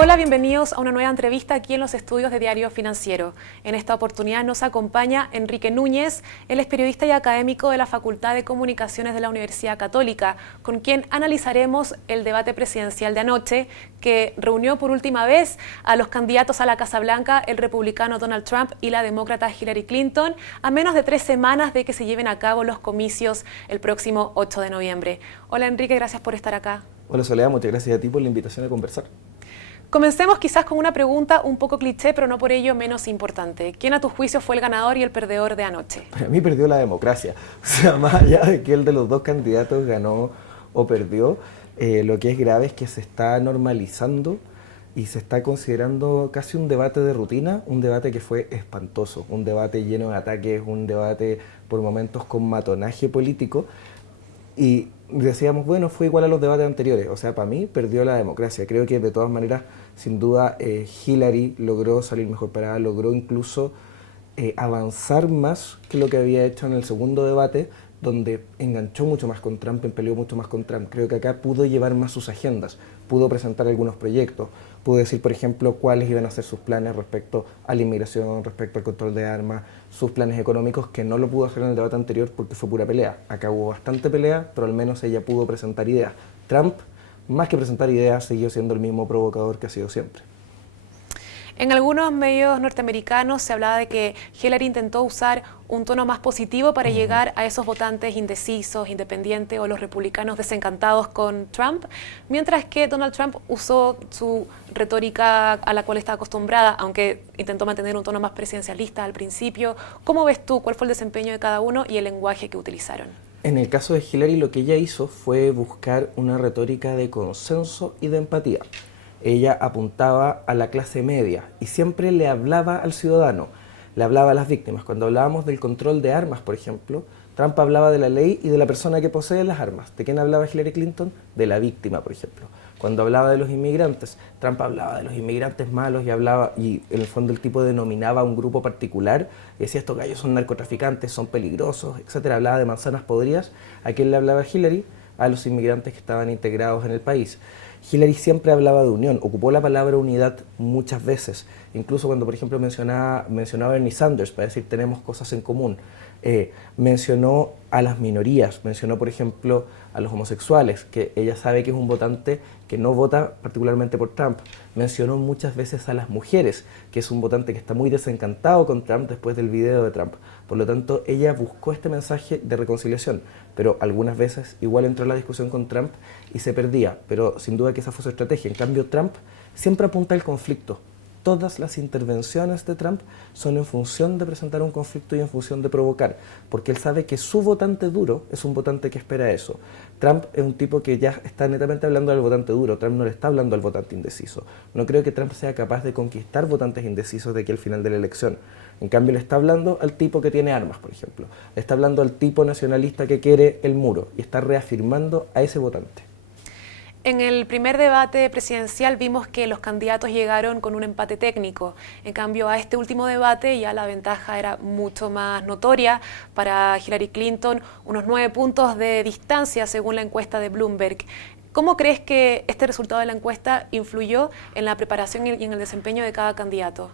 Hola, bienvenidos a una nueva entrevista aquí en los estudios de Diario Financiero. En esta oportunidad nos acompaña Enrique Núñez, él es periodista y académico de la Facultad de Comunicaciones de la Universidad Católica, con quien analizaremos el debate presidencial de anoche que reunió por última vez a los candidatos a la Casa Blanca, el republicano Donald Trump y la demócrata Hillary Clinton, a menos de 3 semanas de que se lleven a cabo los comicios el próximo 8 de noviembre. Hola Enrique, gracias por estar acá. Hola Soledad, muchas gracias a ti por la invitación a conversar. Comencemos quizás con una pregunta un poco cliché, pero no por ello menos importante. ¿Quién a tu juicio fue el ganador y el perdedor de anoche? Para mí perdió la democracia. O sea, más allá de que el de los dos candidatos ganó o perdió, lo que es grave es que se está normalizando y se está considerando casi un debate de rutina, un debate que fue espantoso, un debate lleno de ataques, un debate por momentos con matonaje político. Y decíamos, bueno, fue igual a los debates anteriores. O sea, para mí perdió la democracia. Creo que de todas maneras, sin duda, Hillary logró salir mejor parada, logró incluso avanzar más que lo que había hecho en el segundo debate, donde enganchó mucho más con Trump, peleó mucho más con Trump. Creo que acá pudo llevar más sus agendas, pudo presentar algunos proyectos, pudo decir, por ejemplo, cuáles iban a ser sus planes respecto a la inmigración, respecto al control de armas, sus planes económicos, que no lo pudo hacer en el debate anterior porque fue pura pelea. Acá hubo bastante pelea, pero al menos ella pudo presentar ideas. Trump, más que presentar ideas, siguió siendo el mismo provocador que ha sido siempre. En algunos medios norteamericanos se hablaba de que Hillary intentó usar un tono más positivo para llegar a esos votantes indecisos, independientes o los republicanos desencantados con Trump, mientras que Donald Trump usó su retórica a la cual está acostumbrada, aunque intentó mantener un tono más presidencialista al principio. ¿Cómo ves tú cuál fue el desempeño de cada uno y el lenguaje que utilizaron? En el caso de Hillary, lo que ella hizo fue buscar una retórica de consenso y de empatía. Ella apuntaba a la clase media y siempre le hablaba al ciudadano, le hablaba a las víctimas. Cuando hablábamos del control de armas, por ejemplo, Trump hablaba de la ley y de la persona que posee las armas. ¿De quién hablaba Hillary Clinton? De la víctima, por ejemplo. Cuando hablaba de los inmigrantes, Trump hablaba de los inmigrantes malos y en el fondo el tipo denominaba a un grupo particular y decía, estos gallos son narcotraficantes, son peligrosos, etc. Hablaba de manzanas podridas. ¿A quién le hablaba Hillary? A los inmigrantes que estaban integrados en el país. Hillary siempre hablaba de unión, ocupó la palabra unidad muchas veces, incluso cuando por ejemplo mencionaba a Bernie Sanders para decir tenemos cosas en común, mencionó a las minorías, mencionó por ejemplo a los homosexuales, que ella sabe que es un votante que no vota particularmente por Trump, mencionó muchas veces a las mujeres, que es un votante que está muy desencantado con Trump después del video de Trump, por lo tanto ella buscó este mensaje de reconciliación, pero algunas veces igual entró en la discusión con Trump y se perdía, pero sin duda que esa fue su estrategia. En cambio Trump siempre apunta al conflicto. Todas las intervenciones de Trump son en función de presentar un conflicto y en función de provocar, porque él sabe que su votante duro es un votante que espera eso. Trump es un tipo que ya está netamente hablando al votante duro, Trump no le está hablando al votante indeciso. No creo que Trump sea capaz de conquistar votantes indecisos de aquí al final de la elección. En cambio le está hablando al tipo que tiene armas, por ejemplo. Le está hablando al tipo nacionalista que quiere el muro y está reafirmando a ese votante. En el primer debate presidencial vimos que los candidatos llegaron con un empate técnico. En cambio, a este último debate ya la ventaja era mucho más notoria para Hillary Clinton, unos 9 puntos de distancia según la encuesta de Bloomberg. ¿Cómo crees que este resultado de la encuesta influyó en la preparación y en el desempeño de cada candidato?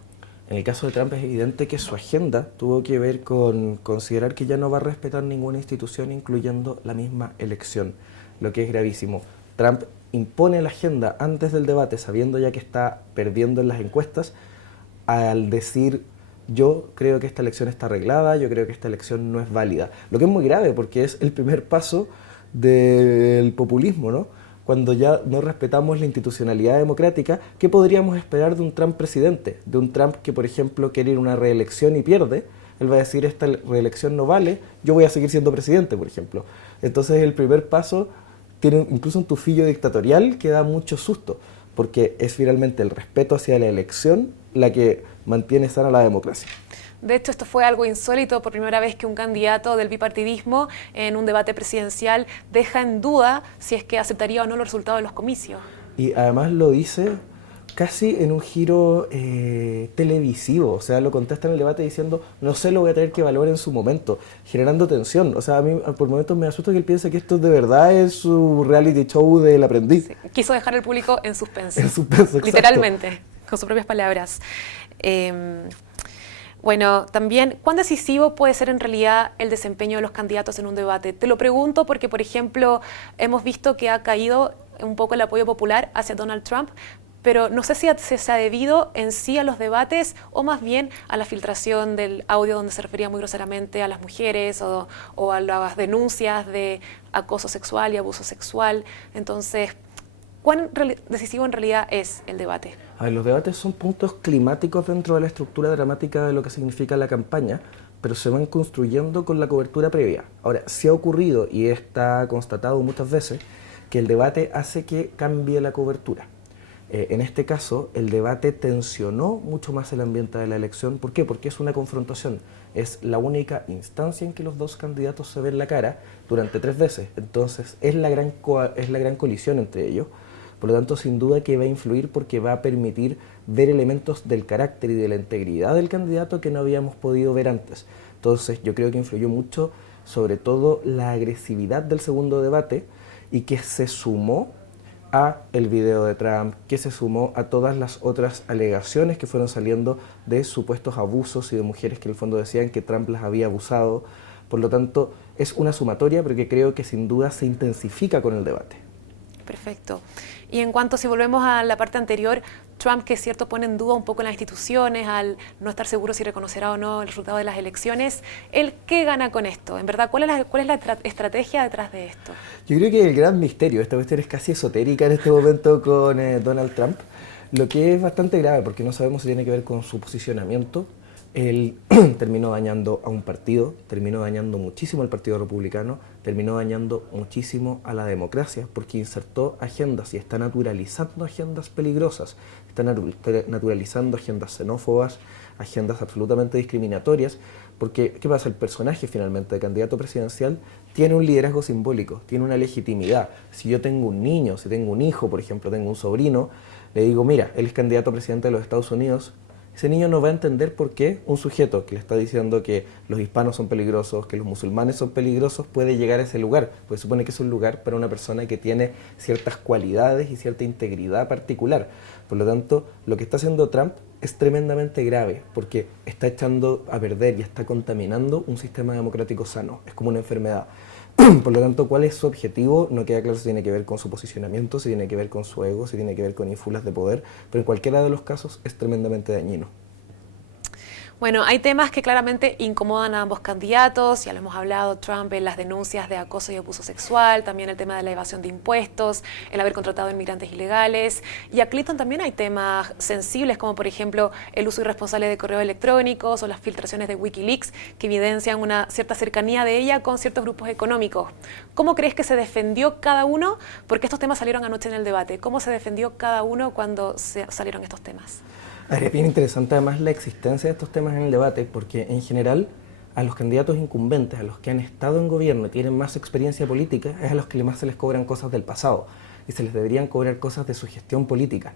En el caso de Trump es evidente que su agenda tuvo que ver con considerar que ya no va a respetar ninguna institución, incluyendo la misma elección, lo que es gravísimo. Trump impone la agenda antes del debate, sabiendo ya que está perdiendo en las encuestas, al decir, yo creo que esta elección está arreglada, yo creo que esta elección no es válida. Lo que es muy grave, porque es el primer paso del populismo, ¿no? Cuando ya no respetamos la institucionalidad democrática, ¿qué podríamos esperar de un Trump presidente? De un Trump que, por ejemplo, quiere ir a una reelección y pierde, él va a decir, esta reelección no vale, yo voy a seguir siendo presidente, por ejemplo. Entonces el primer paso tiene incluso un tufillo dictatorial que da mucho susto, porque es finalmente el respeto hacia la elección la que mantiene sana la democracia. De hecho, esto fue algo insólito, por primera vez que un candidato del bipartidismo en un debate presidencial deja en duda si es que aceptaría o no los resultados de los comicios. Y además lo dice casi en un giro televisivo, o sea, lo contesta en el debate diciendo, no sé, lo voy a tener que evaluar en su momento, generando tensión. O sea, a mí por momentos me asusta que él piense que esto de verdad es su reality show del aprendiz. Sí, quiso dejar al público en suspenso. En suspenso, exacto. Literalmente, con sus propias palabras. Bueno, también, ¿cuán decisivo puede ser en realidad el desempeño de los candidatos en un debate? Te lo pregunto porque, por ejemplo, hemos visto que ha caído un poco el apoyo popular hacia Donald Trump, pero no sé si se ha debido en sí a los debates o más bien a la filtración del audio donde se refería muy groseramente a las mujeres o a las denuncias de acoso sexual y abuso sexual. Entonces, ¿cuán decisivo en realidad es el debate? A ver, los debates son puntos climáticos dentro de la estructura dramática de lo que significa la campaña, pero se van construyendo con la cobertura previa. Ahora, sí ha ocurrido y está constatado muchas veces que el debate hace que cambie la cobertura. En este caso, el debate tensionó mucho más el ambiente de la elección. ¿Por qué? Porque es una confrontación. Es la única instancia en que los dos candidatos se ven la cara durante 3 veces. Entonces, es la gran colisión entre ellos. Por lo tanto, sin duda que va a influir porque va a permitir ver elementos del carácter y de la integridad del candidato que no habíamos podido ver antes. Entonces, yo creo que influyó mucho, sobre todo, la agresividad del segundo debate y que se sumó a el video de Trump, que se sumó a todas las otras alegaciones que fueron saliendo de supuestos abusos y de mujeres que en el fondo decían que Trump las había abusado. Por lo tanto, es una sumatoria, pero que creo que sin duda se intensifica con el debate. Perfecto. Y en cuanto, si volvemos a la parte anterior, Trump, que es cierto, pone en duda un poco las instituciones al no estar seguro si reconocerá o no el resultado de las elecciones, ¿él qué gana con esto? En verdad, ¿cuál es la estrategia detrás de esto? Yo creo que el gran misterio, esta cuestión es casi esotérica en este momento con Donald Trump, lo que es bastante grave porque no sabemos si tiene que ver con su posicionamiento. Él terminó dañando a un partido, terminó dañando muchísimo al Partido Republicano, terminó dañando muchísimo a la democracia porque insertó agendas y está naturalizando agendas peligrosas, está naturalizando agendas xenófobas, agendas absolutamente discriminatorias, porque ¿qué pasa? El personaje finalmente de candidato presidencial tiene un liderazgo simbólico, tiene una legitimidad. Si yo tengo un niño, si tengo un hijo, por ejemplo, tengo un sobrino, le digo, mira, él es candidato a presidente de los Estados Unidos. Ese niño no va a entender por qué un sujeto que le está diciendo que los hispanos son peligrosos, que los musulmanes son peligrosos, puede llegar a ese lugar, porque supone que es un lugar para una persona que tiene ciertas cualidades y cierta integridad particular. Por lo tanto, lo que está haciendo Trump es tremendamente grave, porque está echando a perder y está contaminando un sistema democrático sano, es como una enfermedad. Por lo tanto, ¿cuál es su objetivo? No queda claro si tiene que ver con su posicionamiento, si tiene que ver con su ego, si tiene que ver con ínfulas de poder, pero en cualquiera de los casos es tremendamente dañino. Bueno, hay temas que claramente incomodan a ambos candidatos, ya lo hemos hablado, Trump en las denuncias de acoso y abuso sexual, también el tema de la evasión de impuestos, el haber contratado inmigrantes ilegales, y a Clinton también hay temas sensibles como por ejemplo el uso irresponsable de correos electrónicos o las filtraciones de Wikileaks que evidencian una cierta cercanía de ella con ciertos grupos económicos. ¿Cómo crees que se defendió cada uno? Porque estos temas salieron anoche en el debate. ¿Cómo se defendió cada uno cuando salieron estos temas? Es bien interesante además la existencia de estos temas en el debate, porque en general a los candidatos incumbentes, a los que han estado en gobierno y tienen más experiencia política, es a los que más se les cobran cosas del pasado y se les deberían cobrar cosas de su gestión política.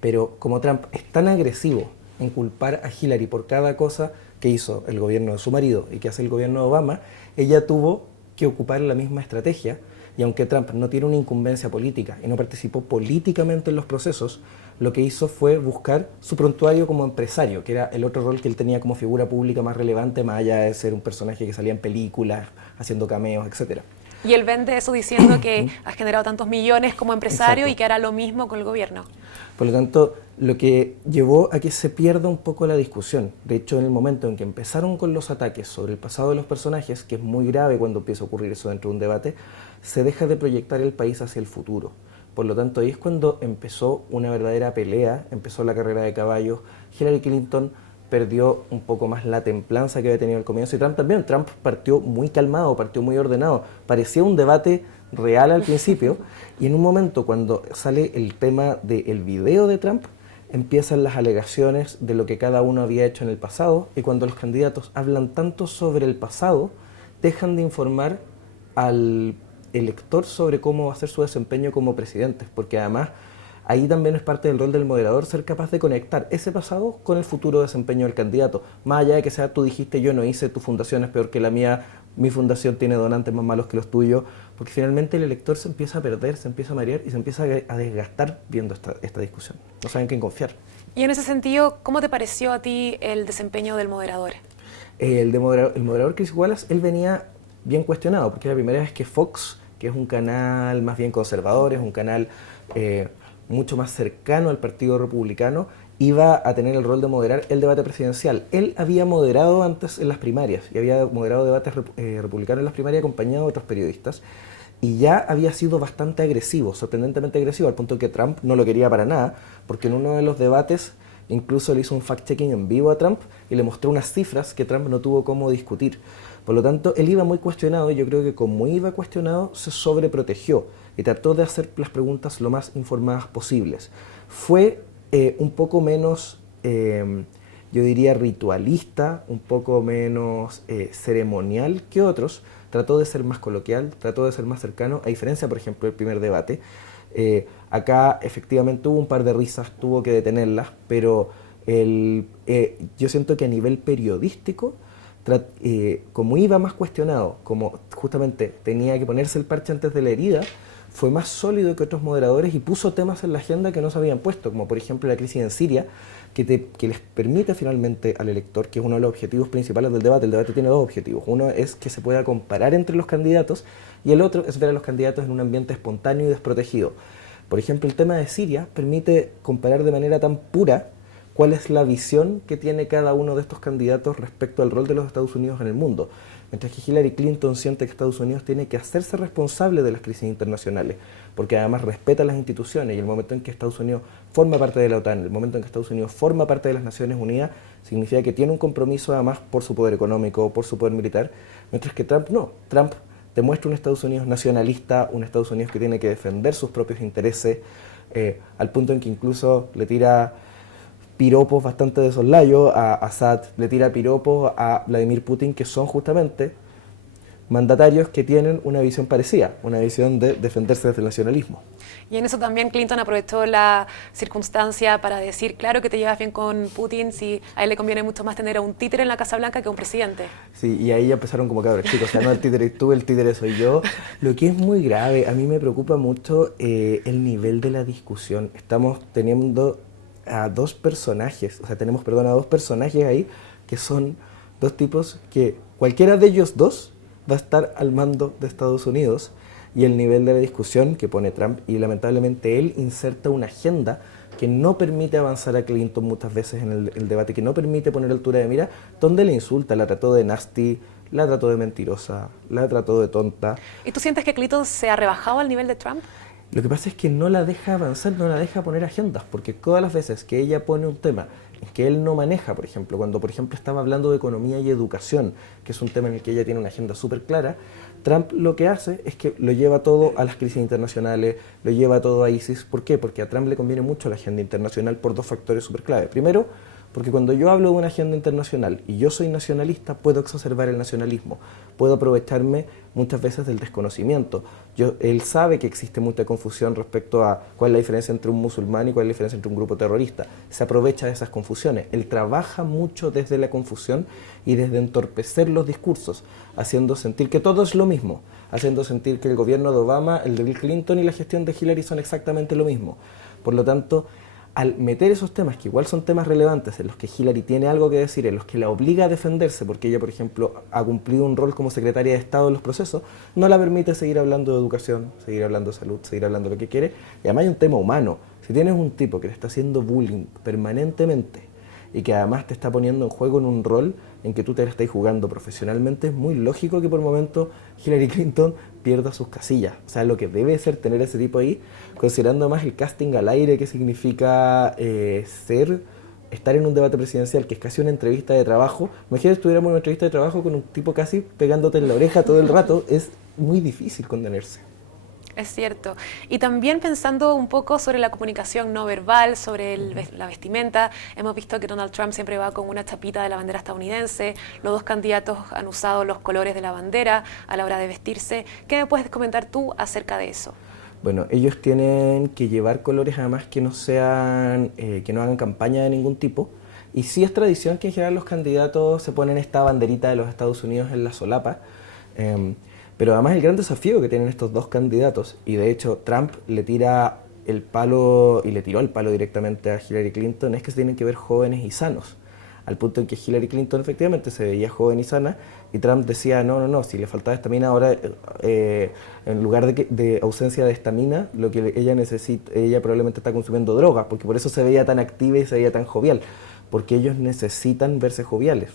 Pero como Trump es tan agresivo en culpar a Hillary por cada cosa que hizo el gobierno de su marido y que hace el gobierno de Obama, ella tuvo que ocupar la misma estrategia. Y aunque Trump no tiene una incumbencia política y no participó políticamente en los procesos, lo que hizo fue buscar su prontuario como empresario, que era el otro rol que él tenía como figura pública más relevante, más allá de ser un personaje que salía en películas, haciendo cameos, etc. Y él vende eso diciendo que ha generado tantos millones como empresario. Exacto. Y que hará lo mismo con el gobierno. Por lo tanto, lo que llevó a que se pierda un poco la discusión. De hecho, en el momento en que empezaron con los ataques sobre el pasado de los personajes, que es muy grave cuando empieza a ocurrir eso dentro de un debate, se deja de proyectar el país hacia el futuro. Por lo tanto, ahí es cuando empezó una verdadera pelea, empezó la carrera de caballos. Hillary Clinton perdió un poco más la templanza que había tenido al comienzo y Trump también. Trump partió muy calmado, partió muy ordenado. Parecía un debate real al principio y en un momento cuando sale el tema del video de Trump, empiezan las alegaciones de lo que cada uno había hecho en el pasado y cuando los candidatos hablan tanto sobre el pasado, dejan de informar al elector sobre cómo va a ser su desempeño como presidentes, porque además ahí también es parte del rol del moderador ser capaz de conectar ese pasado con el futuro desempeño del candidato. Más allá de que sea tú dijiste yo no hice, tu fundación es peor que la mía, mi fundación tiene donantes más malos que los tuyos, porque finalmente el elector se empieza a perder, se empieza a marear y se empieza a desgastar viendo esta discusión. No saben quién confiar. Y en ese sentido, ¿cómo te pareció a ti el desempeño del moderador? El moderador Chris Wallace, él venía bien cuestionado, porque es la primera vez que Fox, que es un canal más bien conservador, es un canal mucho más cercano al Partido Republicano, iba a tener el rol de moderar el debate presidencial. Él había moderado antes en las primarias, y había moderado debates republicanos en las primarias acompañado de otros periodistas, y ya había sido bastante agresivo, sorprendentemente agresivo, al punto que Trump no lo quería para nada, porque en uno de los debates incluso le hizo un fact-checking en vivo a Trump y le mostró unas cifras que Trump no tuvo cómo discutir. Por lo tanto, él iba muy cuestionado y yo creo que como iba cuestionado, se sobreprotegió y trató de hacer las preguntas lo más informadas posibles. Fue un poco menos, yo diría, ritualista, un poco menos ceremonial que otros. Trató de ser más coloquial, trató de ser más cercano, a diferencia, por ejemplo, del primer debate. Acá efectivamente hubo un par de risas, tuvo que detenerlas, pero yo siento que a nivel periodístico, como iba más cuestionado, como justamente tenía que ponerse el parche antes de la herida, fue más sólido que otros moderadores y puso temas en la agenda que no se habían puesto, como por ejemplo la crisis en Siria, que les permite finalmente al elector, que es uno de los objetivos principales del debate. El debate tiene dos objetivos. Uno es que se pueda comparar entre los candidatos y el otro es ver a los candidatos en un ambiente espontáneo y desprotegido. Por ejemplo, el tema de Siria permite comparar de manera tan pura cuál es la visión que tiene cada uno de estos candidatos respecto al rol de los Estados Unidos en el mundo. Mientras que Hillary Clinton siente que Estados Unidos tiene que hacerse responsable de las crisis internacionales, porque además respeta las instituciones, y el momento en que Estados Unidos forma parte de la OTAN, el momento en que Estados Unidos forma parte de las Naciones Unidas, significa que tiene un compromiso además por su poder económico, por su poder militar, mientras que Trump no. Trump demuestra un Estados Unidos nacionalista, un Estados Unidos que tiene que defender sus propios intereses, al punto en que incluso le tira piropos bastante de soslayo a Assad, le tira piropos a Vladimir Putin, que son justamente mandatarios que tienen una visión parecida, una visión de defenderse desde el nacionalismo. Y en eso también Clinton aprovechó la circunstancia para decir, claro que te llevas bien con Putin, si a él le conviene mucho más tener a un títere en la Casa Blanca que a un presidente. Sí, y ahí ya empezaron como cabros chicos, o sea, no el títere tú, el títere soy yo. Lo que es muy grave, a mí me preocupa mucho el nivel de la discusión. Estamos teniendo a dos personajes, a dos personajes ahí que son dos tipos que cualquiera de ellos dos va a estar al mando de Estados Unidos, y el nivel de la discusión que pone Trump, y lamentablemente él inserta una agenda que no permite avanzar a Clinton muchas veces en el debate, que no permite poner altura de mira, donde le insulta, la trató de nasty, la trató de mentirosa, la trató de tonta. ¿Y tú sientes que Clinton se ha rebajado al nivel de Trump? Lo que pasa es que no la deja avanzar, no la deja poner agendas, porque todas las veces que ella pone un tema que él no maneja, por ejemplo, cuando por ejemplo estaba hablando de economía y educación, que es un tema en el que ella tiene una agenda súper clara, Trump lo que hace es que lo lleva todo a las crisis internacionales, lo lleva todo a ISIS. ¿Por qué? Porque a Trump le conviene mucho la agenda internacional por dos factores súper clave. Primero, porque cuando yo hablo de una agenda internacional y yo soy nacionalista, puedo exacerbar el nacionalismo, puedo aprovecharme muchas veces del desconocimiento. Él sabe que existe mucha confusión respecto a cuál es la diferencia entre un musulmán y cuál es la diferencia entre un grupo terrorista. Se aprovecha de esas confusiones. Él trabaja mucho desde la confusión y desde entorpecer los discursos, haciendo sentir que todo es lo mismo, haciendo sentir que el gobierno de Obama, el de Bill Clinton y la gestión de Hillary son exactamente lo mismo. Por lo tanto, al meter esos temas, que igual son temas relevantes, en los que Hillary tiene algo que decir, en los que la obliga a defenderse, porque ella, por ejemplo, ha cumplido un rol como secretaria de Estado en los procesos, no la permite seguir hablando de educación, seguir hablando de salud, seguir hablando de lo que quiere. Y además hay un tema humano. Si tienes un tipo que te está haciendo bullying permanentemente y que además te está poniendo en juego en un rol en que tú te la estás jugando profesionalmente, es muy lógico que por momento Hillary Clinton pierda sus casillas. O sea, lo que debe ser tener ese tipo ahí, considerando más el casting al aire que significa estar en un debate presidencial, que es casi una entrevista de trabajo. Imagínate si estuviéramos en una entrevista de trabajo con un tipo casi pegándote en la oreja todo el rato, es muy difícil contenerse. Es cierto. Y también pensando un poco sobre la comunicación no verbal, sobre la vestimenta, hemos visto que Donald Trump siempre va con una chapita de la bandera estadounidense, los dos candidatos han usado los colores de la bandera a la hora de vestirse. ¿Qué me puedes comentar tú acerca de eso? Bueno, ellos tienen que llevar colores además que no sean, que no hagan campaña de ningún tipo. Y sí es tradición que en general los candidatos se ponen esta banderita de los Estados Unidos en la solapa. em, pero además el gran desafío que tienen estos dos candidatos, y de hecho Trump le tira el palo y le tiró el palo directamente a Hillary Clinton, es que se tienen que ver jóvenes y sanos. Al punto en que Hillary Clinton efectivamente se veía joven y sana, y Trump decía, no, no, no, si le faltaba estamina ahora, en lugar de ausencia de estamina, lo que ella necesita, ella probablemente está consumiendo drogas, porque por eso se veía tan activa y se veía tan jovial, porque ellos necesitan verse joviales,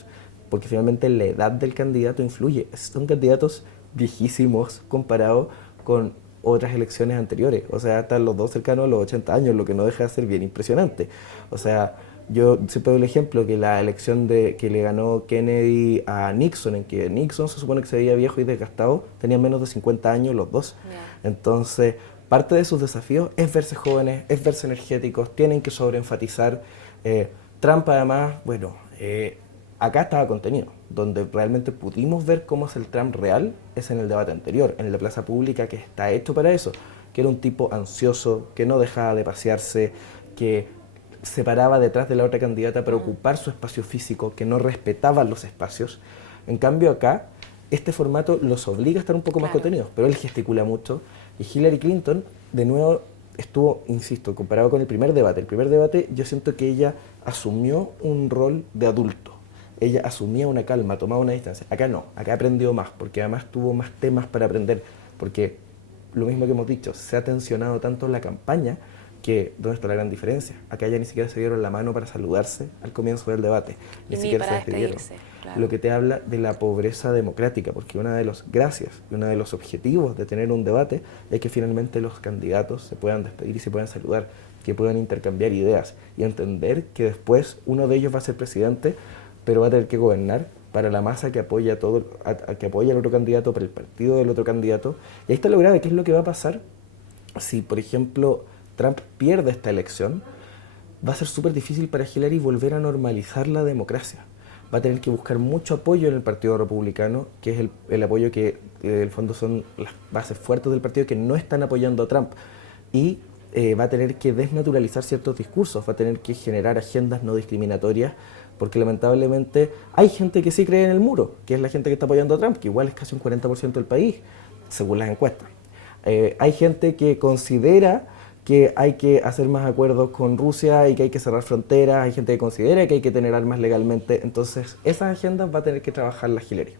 porque finalmente la edad del candidato influye. Son candidatos viejísimos comparados con otras elecciones anteriores, o sea, están los dos cercanos a los 80 años, lo que no deja de ser bien impresionante. O sea, yo siempre doy el ejemplo que la elección que le ganó Kennedy a Nixon, en que Nixon se supone que se veía viejo y desgastado, tenían menos de 50 años los dos. Yeah. Entonces, parte de sus desafíos es verse jóvenes, es verse energéticos, tienen que sobreenfatizar. Trump además, bueno, acá estaba contenido, donde realmente pudimos ver cómo es el Trump real, es en el debate anterior, en la plaza pública, que está hecho para eso, que era un tipo ansioso, que no dejaba de pasearse, que se paraba detrás de la otra candidata para ocupar su espacio físico, que no respetaban los espacios. En cambio acá, este formato los obliga a estar un poco más contenidos, pero él gesticula mucho, y Hillary Clinton, de nuevo, estuvo, insisto, comparado con el primer debate yo siento que ella asumió un rol de adulto. Ella asumía una calma, tomaba una distancia. Acá no, acá aprendió más, porque además tuvo más temas para aprender, porque lo mismo que hemos dicho, se ha tensionado tanto la campaña, que ¿dónde está la gran diferencia? Acá ya ni siquiera se dieron la mano para saludarse al comienzo del debate, ni siquiera se despidieron. Claro. Lo que te habla de la pobreza democrática, porque una de las gracias y uno de los objetivos de tener un debate es que finalmente los candidatos se puedan despedir y se puedan saludar, que puedan intercambiar ideas y entender que después uno de ellos va a ser presidente, pero va a tener que gobernar para la masa que apoya que apoya al otro candidato, para el partido del otro candidato. Y ahí está lo grave, ¿qué es lo que va a pasar si, por ejemplo, Trump pierde esta elección? Va a ser súper difícil para Hillary volver a normalizar la democracia. Va a tener que buscar mucho apoyo en el Partido Republicano, que es el apoyo que en el fondo son las bases fuertes del partido que no están apoyando a Trump. Y va a tener que desnaturalizar ciertos discursos, va a tener que generar agendas no discriminatorias, porque lamentablemente hay gente que sí cree en el muro, que es la gente que está apoyando a Trump, que igual es casi un 40% del país, según las encuestas. Hay gente que considera que hay que hacer más acuerdos con Rusia y que hay que cerrar fronteras, hay gente que considera que hay que tener armas legalmente, entonces esas agendas va a tener que trabajar la Hillary.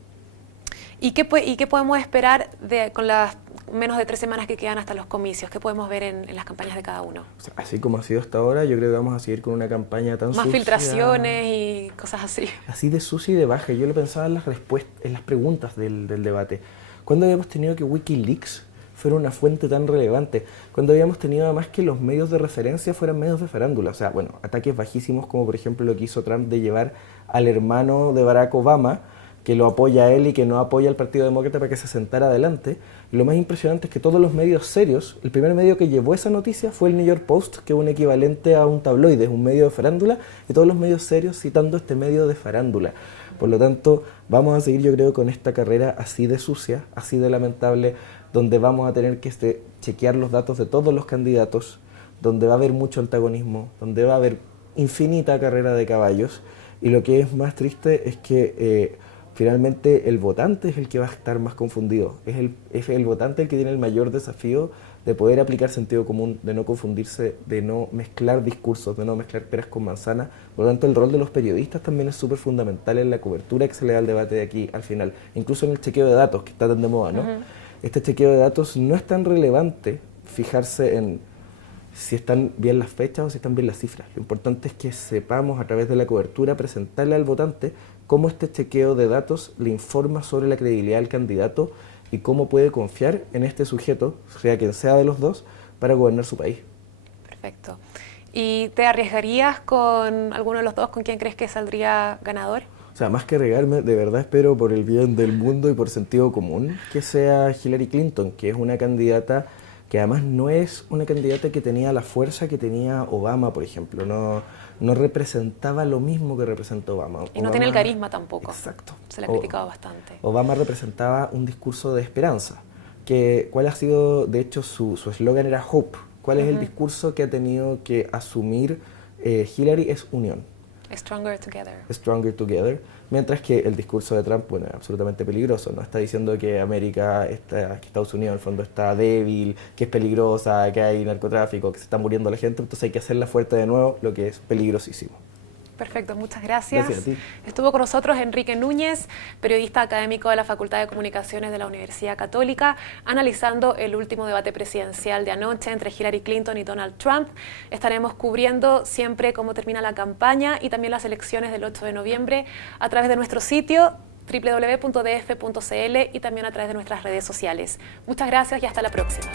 ¿Y qué podemos esperar con las menos de 3 semanas que quedan hasta los comicios? ¿Qué podemos ver en las campañas de cada uno? O sea, así como ha sido hasta ahora, yo creo que vamos a seguir con una campaña tan más sucia. Más filtraciones y cosas así. Así de sucia y de baja. Yo lo pensaba en las respuestas, en las preguntas del debate. ¿Cuándo habíamos tenido que WikiLeaks fuera una fuente tan relevante? Cuando habíamos tenido además que los medios de referencia fueran medios de farándula. O sea, bueno, ataques bajísimos como por ejemplo lo que hizo Trump de llevar al hermano de Barack Obama, que lo apoya a él y que no apoya al Partido Demócrata para que se sentara adelante. Y lo más impresionante es que todos los medios serios, el primer medio que llevó esa noticia fue el New York Post, que es un equivalente a un tabloide, un medio de farándula, y todos los medios serios citando este medio de farándula. Por lo tanto, vamos a seguir, yo creo, con esta carrera así de sucia, así de lamentable, donde vamos a tener que chequear los datos de todos los candidatos, donde va a haber mucho antagonismo, donde va a haber infinita carrera de caballos, y lo que es más triste es que finalmente el votante es el que va a estar más confundido, es el votante el que tiene el mayor desafío de poder aplicar sentido común, de no confundirse, de no mezclar discursos, de no mezclar peras con manzanas. Por lo tanto, el rol de los periodistas también es súper fundamental en la cobertura que se le da al debate de aquí al final, incluso en el chequeo de datos, que está tan de moda, ¿no? Este chequeo de datos no es tan relevante fijarse en si están bien las fechas o si están bien las cifras. Lo importante es que sepamos a través de la cobertura presentarle al votante cómo este chequeo de datos le informa sobre la credibilidad del candidato y cómo puede confiar en este sujeto, sea quien sea de los dos, para gobernar su país. Perfecto. ¿Y te arriesgarías con alguno de los dos? ¿Con quién crees que saldría ganador? O sea, más que arriesgarme, de verdad espero por el bien del mundo y por sentido común que sea Hillary Clinton, que es una candidata que además no es una candidata que tenía la fuerza que tenía Obama, por ejemplo. No representaba lo mismo que representa Obama. Y no tiene el carisma tampoco. Exacto. Se le ha criticado bastante. Obama representaba un discurso de esperanza. cuál ha sido, de hecho, su eslogan era Hope. ¿Cuál es el discurso que ha tenido que asumir Hillary? Es unión. Stronger together. Stronger together. Mientras que el discurso de Trump, bueno, es absolutamente peligroso, ¿no? Está diciendo que que Estados Unidos en el fondo está débil, que es peligrosa, que hay narcotráfico, que se está muriendo la gente, entonces hay que hacerla fuerte de nuevo, lo que es peligrosísimo. Perfecto, muchas gracias. Gracias a ti. Estuvo con nosotros Enrique Núñez, periodista académico de la Facultad de Comunicaciones de la Universidad Católica, analizando el último debate presidencial de anoche entre Hillary Clinton y Donald Trump. Estaremos cubriendo siempre cómo termina la campaña y también las elecciones del 8 de noviembre a través de nuestro sitio www.df.cl y también a través de nuestras redes sociales. Muchas gracias y hasta la próxima.